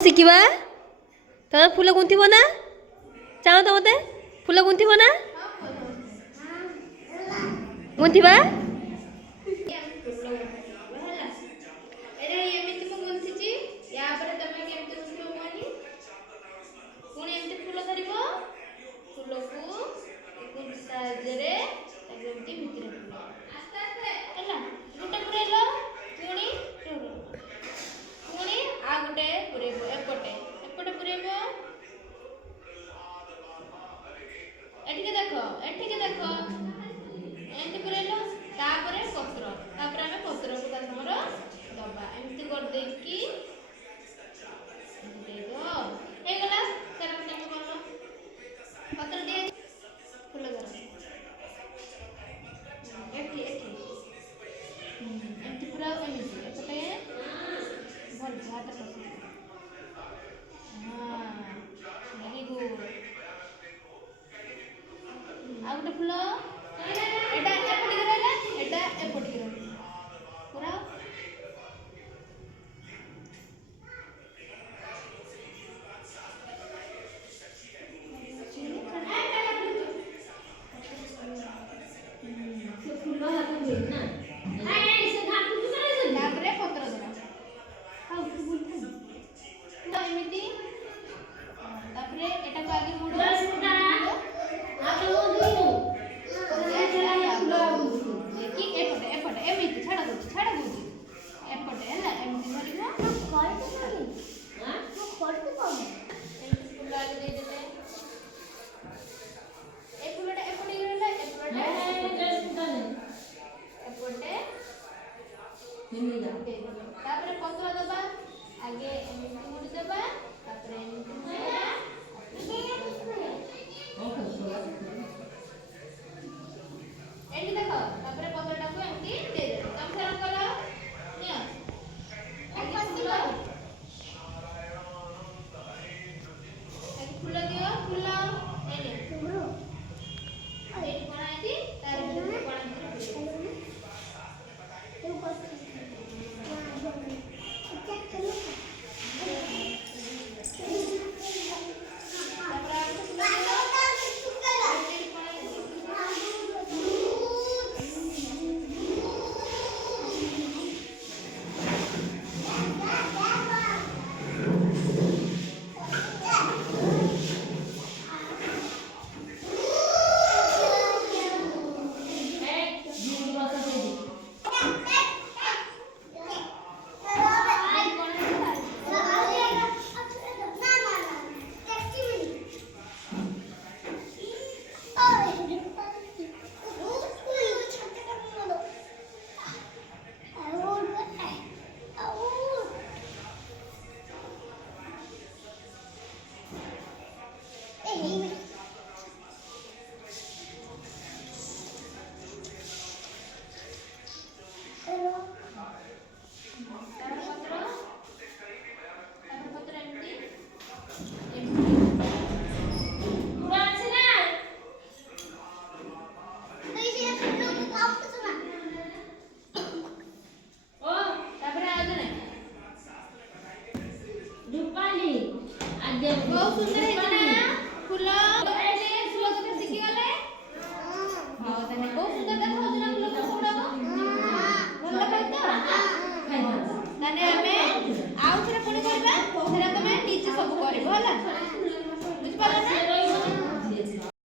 ଶିଖିବା ତମେ ଫୁଲ ଗୁନ୍ଥିବ ନା ଚାହ ତ ମତେ ଫୁଲ ଗୁନ୍ଥିବ ନା ଗୁନ୍ଥିବା एठिके देखो एंती पुरेलो तापरे पत्र तापरे हमें पत्र को ता हमर दबा एंती कर दे की दे दो हे गला करम तक करो पत्र दे फूल करो एठी एंती पूरा एंती एपटे भल हाथ पकड़ हां वेरी गुड आ गोटे फूल एटा एपटी रहला एटा एपटी रहला पूरा फूल हाथ में ना से घाट तू करे तापरे पत्र दरा हाउ तू बोलता तो एमिति तापरे एटा को आगे मुड़ो तापरे पत्र दबा आगे एमिति मुड़ी दबा तापरे एमिति मुड़ीला एंटी देखो तापरे पत्रटा को एंटी दे दे तुम फेर करो नियो आगे फूल दियो फूल एने तुमरो एटी कोना एटी तार कोना तू कस बहुत सुंदर है ना फूल ऐसे फूल को सिखी गले हां तने बहुत सुंदर देखो ना फूल को फूलको भल लगै तो तने हमें आउथरे पुणी करबा फेर तमे नीचे सब करबो होला।